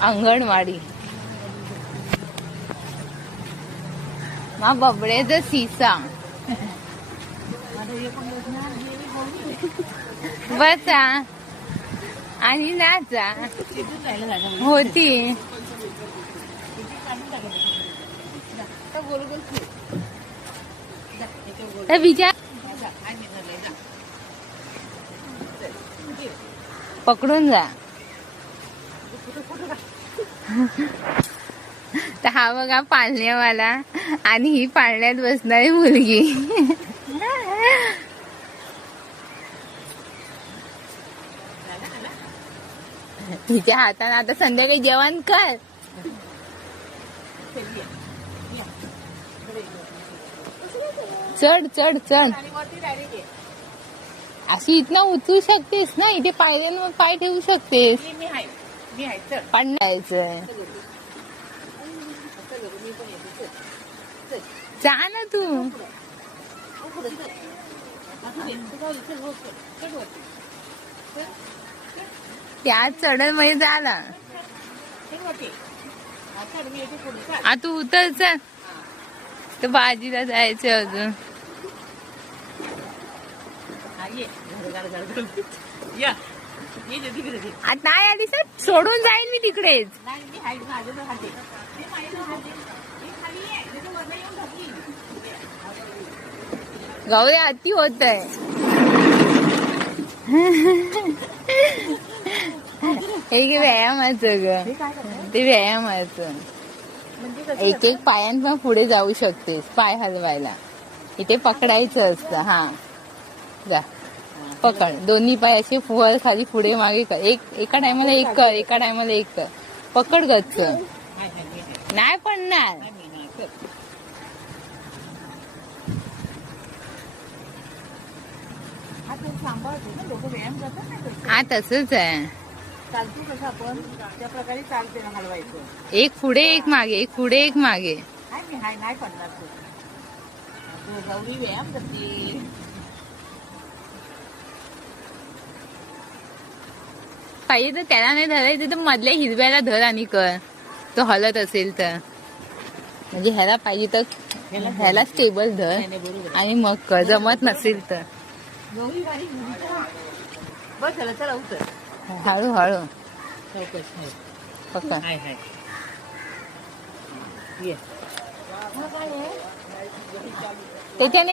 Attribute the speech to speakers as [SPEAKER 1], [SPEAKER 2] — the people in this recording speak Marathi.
[SPEAKER 1] अंगणवाडी. मा बबड्याचं सीसा. बसा. आणि नाचा. होती. तर विचार पकडून जा. तर हा बघा पाळण्यावाला आणि ही पाळण्यात बसणारी मुलगी. तिच्या हाताने आता संध्याकाळी जेवण कर. चढ चढ चढ. अशी इथनं उचलू शकतेस ना? इथे पायऱ्यांवर पाय ठेवू शकतेस. पडण्याचं जा ना तू. त्या चढणमध्ये झाला आ तू उतर चल. तर बाजीला जायचं अजून.
[SPEAKER 2] या.
[SPEAKER 1] नाही आली सर सोडून जाईल मी तिकडेच. गौरी अति होत आहे. हे की व्यायामाचं ग? ते व्यायामाचं
[SPEAKER 2] म्हणजे
[SPEAKER 1] एक एक पायान पण पुढे जाऊ शकतेस पाय हलवायला. इथे पकडायचं असतं हा. जा. पकड. दोन्ही पाय असे वर खाली पुढे मागे कर. एक एका टायमाला एक कर एका टायमाला एक कर. पकड गच्च. नाही पडणार.
[SPEAKER 2] हा तसच ना
[SPEAKER 1] हा तसंच आहे. एक पुढे एक मागे एक पुढे एक मागे.
[SPEAKER 2] नाही पडणार तू तू गौरी व्यायाम करते
[SPEAKER 1] पाहिजे तर त्याला नाही धरायचं तर मधल्या हिरव्याला धर आणि कर. तो हलत असेल तर. म्हणजे ह्याला पाहिजे तर ह्याला स्टेबल धर आणि मग कर. जमत नसेल तर. हळू हळू. पकड. त्याच्याने